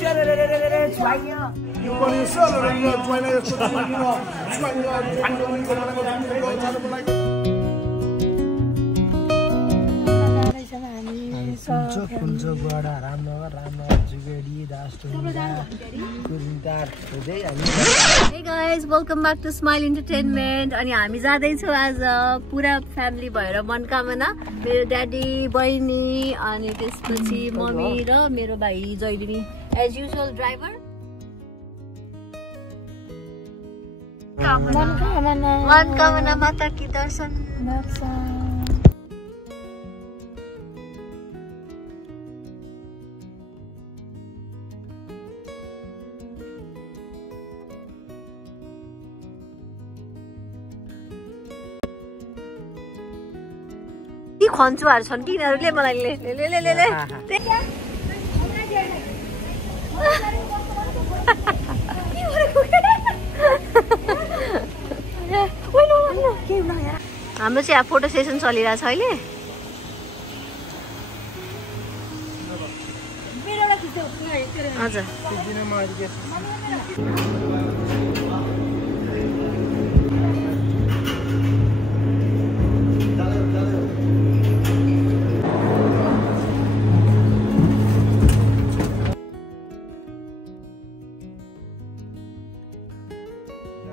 Hey guys, welcome back to Smile Entertainment. अनि हामी जाँदैछौँ आज पुरा फ्यामिली भएर मनकामना, मेरो ड्याडी, बहिनी अनि त्यसपछि मम्मी र मेरो भाइ जैदिनी एज युजुअल ड्राइभर। मनकामना माता की दर्शन। खन्चुहरू छन् कि यिनीहरूले मलाई ले हाम्रो चाहिँ फोटो सेसन चलिरहेछ अहिले। हजुर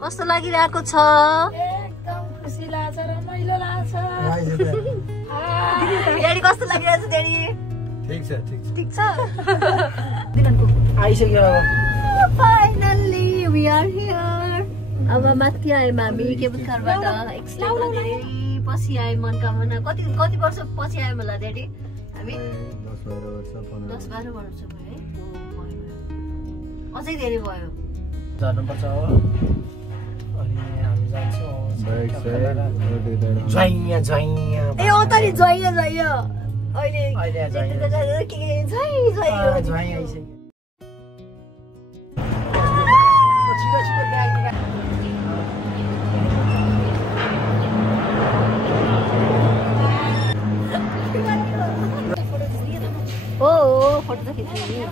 कस्तो लागिरहेको छ? एकदम खुसी लाग्छ, रमाइलो लाग्छ। ड्याडी कस्तो लागिरहेछ ड्याडी? ठीक छ ठीक छ ठीक छ। आइसक्यो फाइनली वी आर हियर। अब माथि आयौँ हामी केबुलकारबाट एक्सटेन्ड गरेर पछि आयौँ मनकामना। कति वर्ष पछि आयौँ होला ड्याडी हामी? 10-12 वर्ष भयो है। अझै धेरै भयो। जानुपर्छ हो। ए अँ त नि ज्वाइँ अहिले हो फोटो त खिच्नु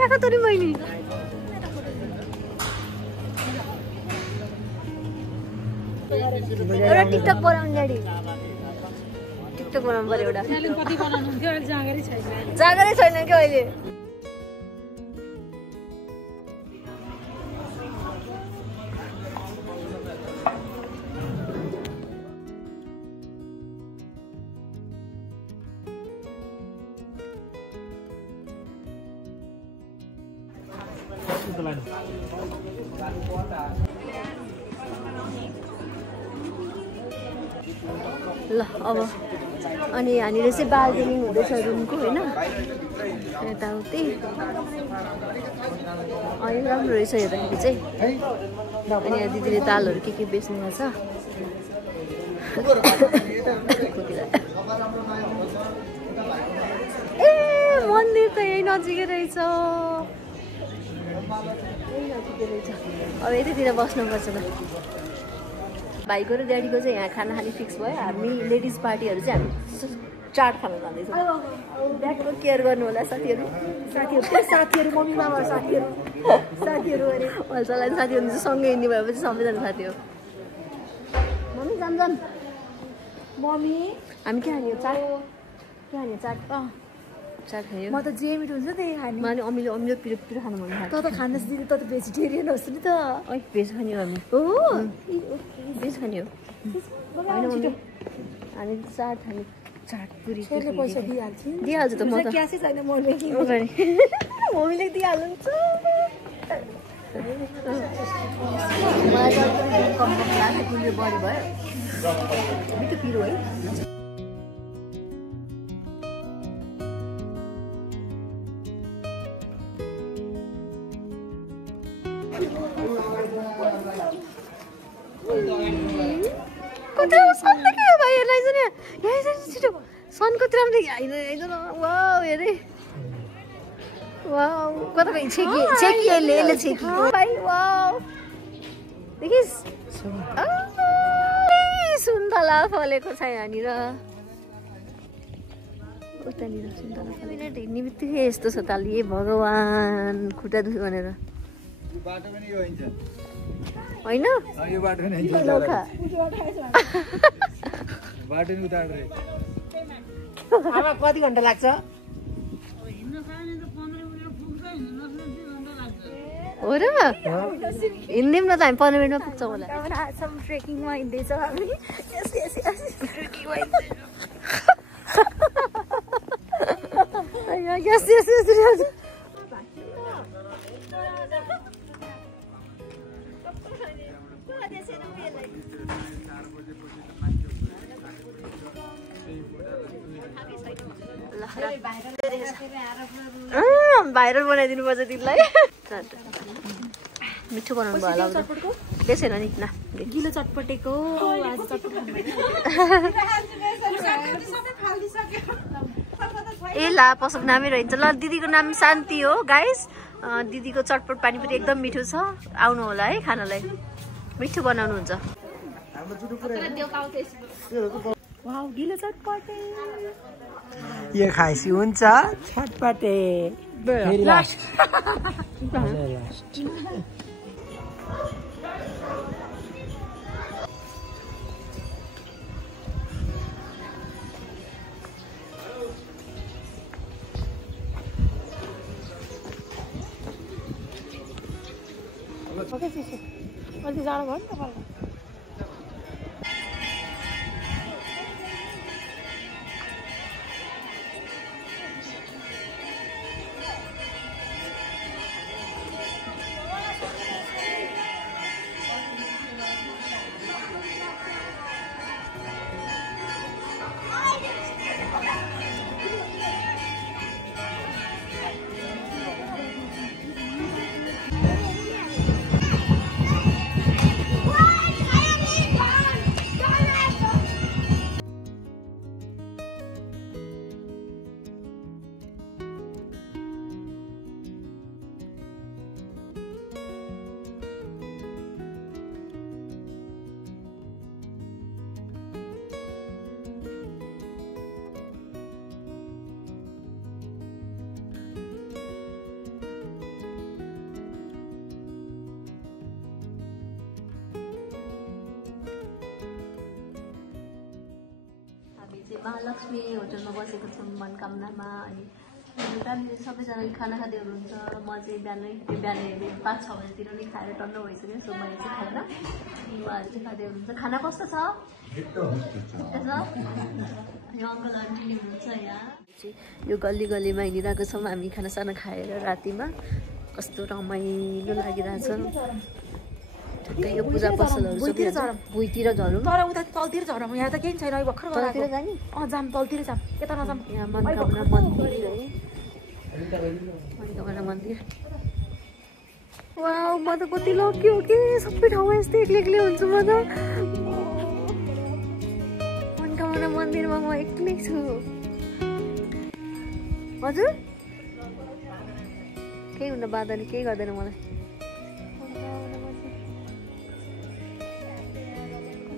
राख त नि मैले। एउटा टिकटक बनाउनु ड्याडी, टिकटक बनाउनु पर्यो एउटा। जाँगरै छैन क्या अहिले। ल अब अनि यहाँनिर चाहिँ बार्गेनिङ हुँदैछ रुमको होइन, यताउति। अनि राम्रो रहेछ हेर्दाखेरि चाहिँ। अनि यहाँ दिदीले दालहरू के बेच्नु भएको छ। ए मन्दिर त यही नजिकै रहेछ, यही नजिकै रहेछ। अब यतैतिर बस्नुपर्छ त। भाइको र ड्याडीको चाहिँ यहाँ खाना खाने फिक्स भयो। हामी लेडिज पार्टीहरू चाहिँ हामी चाट खान जाँदैछौँ। ड्याडीको केयर गर्नु होला साथीहरू, मम्मी बाबा साथीहरू अरे हल्चलाइन साथीहरू चाहिँ सँगै हिँड्ने भएपछि सबैजना साथी हो। मम्मी जाम मम्मी हामी के खाने? चाट खायो। म त जे मिठो हुन्छ त्यही खाने। मैले अमिलो पिरो खानु मन लाग्छ। त खानुहोस् दिदी, त भेजिटेरियन होस् नि त। भेज खाने हो हामी। हो भेज खाने हो होइन? हामी चाट खाने, चाट पुरी पैसा दिइहाल्छ त। म त क्यासै छैन, मम्मीले दिइहाल्नुहुन्छ। मलाई कम लाग्यो, पुरी बढी भयो। मिठो पिरो है। सन कति राम्रो आइदैन। वाउ हेरे वाउ कता गई छेकी यसले छेकी भाइ। वाउ देखिस् सुन्तला फलेको छ यहाँनिर। उतानिर सुन्तला मिनट हिँड्ने बित्तिकै यस्तो छ ताल ए भगवान् खुट्टा दुख्यो भनेर बाटो पनि यो हुन्छ होइन यो बाटो पनि हुन्छ लौका बाटो नि उतार्दै आमा कति घन्टा लाग्छ हो र हिँड्यौँ न त हामी 15 मिनटमा पुग्छौँ होला ट्रेकिङमा हिँड्दैछौँ हामी यस भाइरल बनाइदिनु पर्छ तिमीलाई मिठो बनाउनु भयो होला बेसेन नि न गिलो चटपटेको आज चटपट ए ला पसक नामै रहन्छ ल दिदीको नाम शान्ति हो गाइस दिदीको चटपट पानी पनि एकदम मिठो छ आउनु होला है खानालाई मिठो बनाउनुहुन्छ वाउ गिलो चटपटे यो खाएपछि हुन्छ छटपटे फेरि लास्ट अलि जाडो भयो नि तपाईँलाई महालक्ष्मी होटलमा बसेको छौँ मनकामनामा अनि त्यहाँनिर सबैजनाले खाना खाँदै हुनुहुन्छ म चाहिँ बिहान 5-6 बजीतिर नै खाएर टन्न भइसक्यो सो मैले चाहिँ खाएर उहाँहरू चाहिँ खाँदै हुनुहुन्छ खाना कस्तो छ यो अङ्कल आन्टी हुनुहुन्छ यहाँ यो गल्ली गल्लीमा हिँडिरहेको छौँ हामी खानासाना खाएर रातिमा कस्तो रमाइलो लागिरहेछ यो पूजा पसलहरू भुइँतिर झरौँ तर उता तलतिर झरौँ यहाँ त केही छैन भर्खर तलतिर जाने जाम तलतिर जाम यता नजाम यहाँ मनकामना मन्दिर है मनकामना मन्दिर वाउ म त कति लकी हो कि सबै ठाउँमा यस्तै एक्लै हुन्छु म त मनकामना मन्दिरमा म एक्लै छु हजुर केही हुन बाँदैन केही गर्दैन मलाई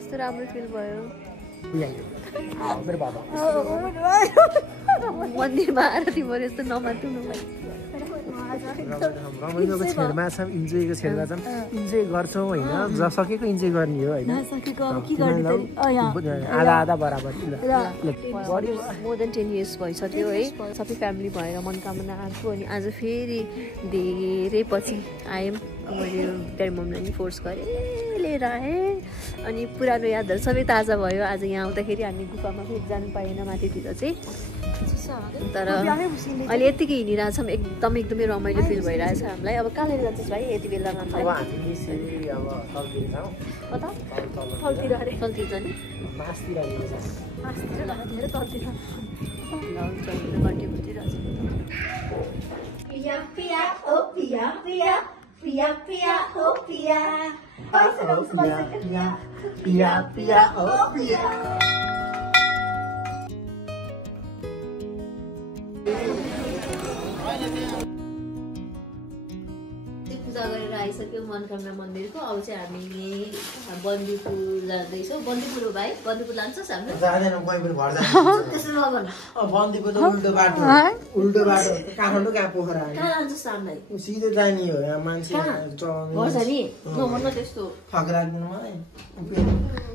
कस्तो राम्रो फिल भयो मन्दिरमा आएर तिमीहरू यस्तो नमान्नु रमाइलोको छेडमा छौँ इन्जोयको छेडमा छौँ इन्जोय गर्छौँ होइन सकेको इन्जोय गर्ने हो होइन आधा आधा बराबर मोर देन 10 years भइसक्यो है सबै फ्यामिली भएर मनकामना आएको अनि आज फेरि धेरै पछि आयौँ मैले ड्याडी मम्मीलाई नि फोर्स गरेँ लिएर आएँ अनि पुरानो यादहरू सबै ताजा भयो आज यहाँ आउँदाखेरि हामी गुफामा फेरि जानु पाएन माथितिर चाहिँ तर अहिले यतिकै हिँडिरहेछौँ एकदमै रमाइलो फिल भइरहेछ हामीलाई अब कहाँ लिएर जान्छस् भाइ यति बेलामा तलतिर जाने पूजा गरेर आइसक्यो मनोकामना मन्दिरको। अब चाहिँ हामी बन्दीपुर जाँदैछौँ। बन्दीपुर हो भाइ? बन्दीपुर लान्छस् हाम्रो? जाँदैन कोही पनि घर जान्छ त्यसो नभन। बन्दीपुर त उल्टो बाटो काठमाडौँ कहाँ पोखरा कहाँ लान्छस् हामीलाई? सिधै जाने हो यहाँ मान्छे चलाउने घर छ नि नभन्न त्यस्तो। ठग राख्दिनु मलाई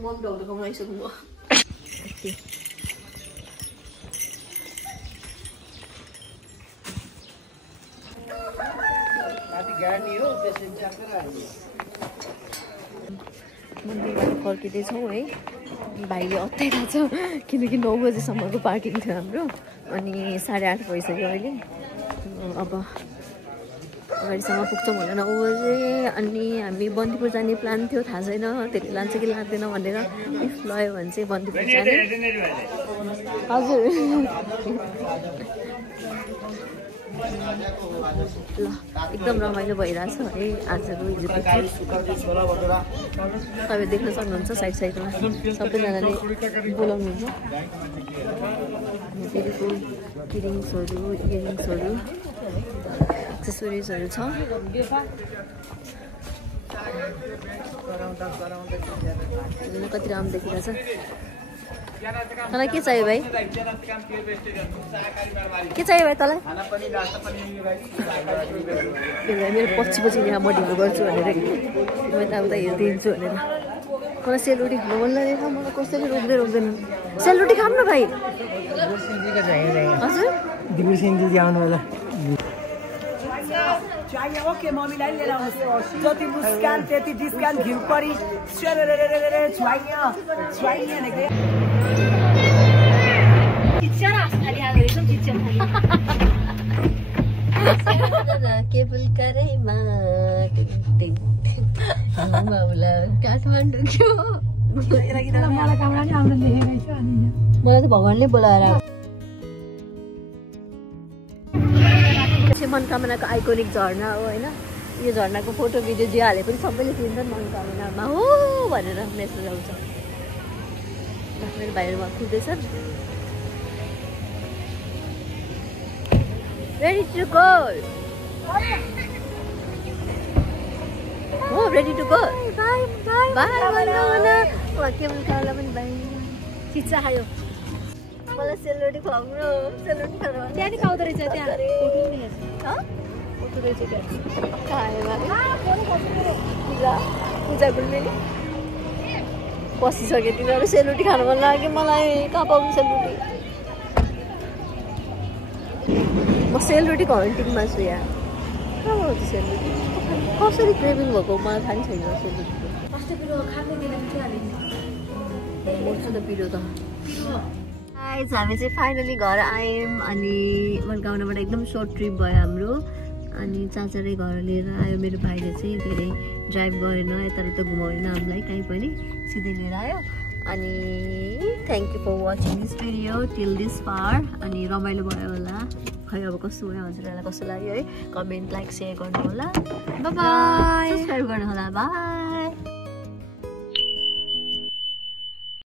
मम ढौलो कमाइसक्नु भयो। मन्दिरबाट फर्किँदैछौँ है। भाइले अत्ताइरहेको छ किनकि 9 बजीसम्मको पार्किङ थियो हाम्रो अनि 8:30 भइसक्यो अहिले। अब अगाडिसम्म पुग्छौँ होला 9 बजे। अनि हामी बन्दीपुर जाने प्लान थियो, थाहा छैन त्यसले लान्छ कि लाँदैन भनेर। इफ लयो भने चाहिँ बन्दीपुर जाने। हजुर ल एकदम रमाइलो भइरहेछ है आजको हिजोको ट्रिप। तपाईँ देख्न सक्नुहुन्छ साइड साइडमा सबैजनाले बोलाउनुहुन्छ। फेरिको इयरिङ्सहरू एक्सेसरिजहरू छ। कति राम्रो देखिरहेछ। तँलाई के चाहियो भाइ? के चाहियो भाइ तँलाई? मेरो पछि यहाँ म ढिलो गर्छु भनेर कि म यताउता हेरिदिन्छु भनेर। मलाई सेलरोटी खानु मन लागेको, मलाई कसैले रोक्दैन। सेलरोटी खाऊँ न भाइ? हजुर दिबु सिन्जी आउनु होला। ओके मम्मीलाई लिएर आउनुहोस्। जति मुस्कान त्यति डिस्काउन्ट घिउ परी केबल कराइमा काठमाडौँ क्यो मलाई त भगवानले बोलाएर। मनोकामनाको आइकोनिक झरना हो होइन। यो झरनाको फोटो भिडियो जे हाले पनि सबैले चिन्छन् मनोकामनामा हो भनेर मेसेज आउँछ। मेरो भाइहरू उहाँ कुद्दैछन्। रेडी टु गो हो रेडी टु गो बाई भन्नु केवल खाला पनि बाई चिच्चा खायो। मलाई सेलरोटी खुवाउनु सेलरोटी खानु त्यहाँ नि खाउँदो रहेछ त्यहाँ फोटो रहेछ पूजा गुल्मेली बसिसक्यो तिनीहरू। सेलरोटी खानु मन लाग्यो मलाई। कहाँ पाउनु सेलरोटी? म सेलरोटीको हन्टिङमा छु यहाँ। कहाँ पाउँछ सेलरोटी? कसरी क्रेभिङ भएको मलाई थाहा छैन सेलरोटीको। मर्छु त पिरो त। हामी चाहिँ फाइनली घर आयौँ अनि मनोकामनाबाट एकदम सर्ट ट्रिप भयो हाम्रो। अनि चाचाले घर लिएर आयो। मेरो भाइले चाहिँ धेरै ड्राइभ गरेन, यताउता घुमाउन हामीलाई कहीँ पनि, सिधै लिएर आयो। अनि thank you for watching this video till this far. अनि रमाइलो भयो होला। खै अब कस्तो भयो हजुरहरूलाई कस्तो लाग्यो है? कमेन्ट लाइक सेयर गर्नु होला। By by. सब्सक्राइब गर्नु होला। बाई।